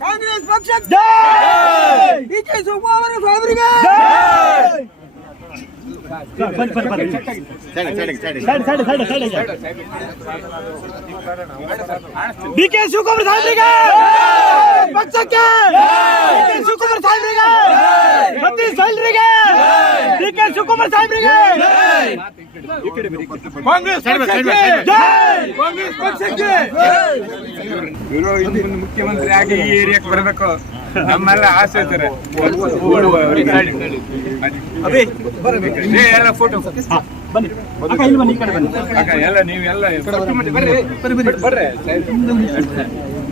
ಕಾಂಗ್ರೆಸ್ ಪಕ್ಷಕ್ಕೆ ಡಿಕೆ ಶಿವಕುಮಾರ್ ಸಾಹೇಬರಿಗೆ ಡಿಕೆ ಶಿವಕುಮಾರ್ ಸಾಹೇಬರಿಗೆ ಪಕ್ಷಕ್ಕೆ ಡಿಕೆ ಶಿವಕುಮಾರ್ ಸಾಹೇಬರಿಗೆ ಸತೀಶ್ ಸೈಲ್ರಿಗೆ ಡಿಕೆ ಶಿವಕುಮಾರ್ ಸಾಹೇಬರಿಗೆ ಕಾಂಗ್ರೆಸ್ ಪಕ್ಷಕ್ಕೆ ಮುಖ್ಯಮಂತ್ರಿ ಆಗಿ ಈ ಏರಿಯಾಕ್ಕೆ ಬರಬೇಕು ನಮ್ಮೆಲ್ಲ ಆಸೆ ಇರ್ತಾರೆ. ಎಲ್ಲ ಫೋಟೋ ಎಲ್ಲ ನೀವೆಲ್ಲ ಬರ್ರಿ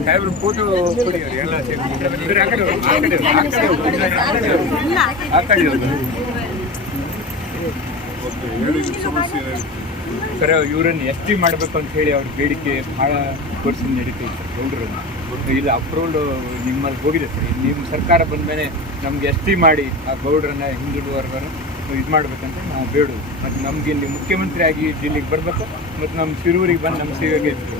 ಸಾಹೇಬ್ರು ಫೋಟೋ ಕೊಡಿ ಎಲ್ಲ ಆ ಕಡೆ ಸರ್ ಇವ್ರನ್ನ ಎಸ್ ಟಿ ಮಾಡಬೇಕು ಅಂತ ಹೇಳಿ ಅವ್ರ ಬೇಡಿಕೆ ಭಾಳ ವರ್ಷ ನಡೀತೈತೆ ಗೌಡ್ರನ್ನ. ಇಲ್ಲಿ ಅಪ್ರೂವ್ಡ್ ನಿಮ್ಮಲ್ಲಿ ಹೋಗಿದೆ ಸರ್. ನಿಮ್ಮ ಸರ್ಕಾರ ಬಂದಮೇಲೆ ನಮ್ಗೆ ಎಸ್ ಟಿ ಮಾಡಿ ಆ ಗೌಡ್ರನ್ನ ಹಿಂದುಳಿದವರ್ಗನ ಇದು ಮಾಡ್ಬೇಕಂತ ನಾವು ಬೇಡು. ಮತ್ತು ನಮ್ಗೆ ಇಲ್ಲಿ ಮುಖ್ಯಮಂತ್ರಿ ಆಗಿ ಜಿಲ್ಲೆಗೆ ಬರಬೇಕು ಮತ್ತು ನಮ್ಮ ಶಿರೂರಿಗೆ ಬಂದು ನಮ್ಮ ಸೇವೆಗೆ ಇರ್ಬೇಕು.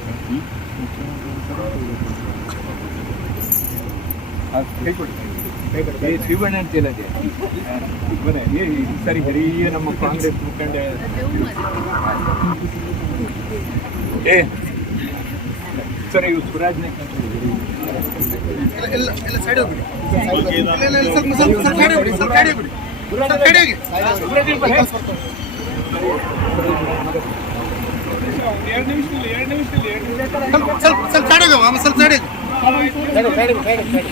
ಶಿವಣ್ಣ ಅಂತ ಹೇಳದೆ ಸರಿ ಹಿರಿಯ ನಮ್ಮ ಕಾಂಗ್ರೆಸ್ ಮುಖಂಡ ಸರಿ ಇವು ಸುರಾಜ್ನೇ ಸ್ವಲ್ಪ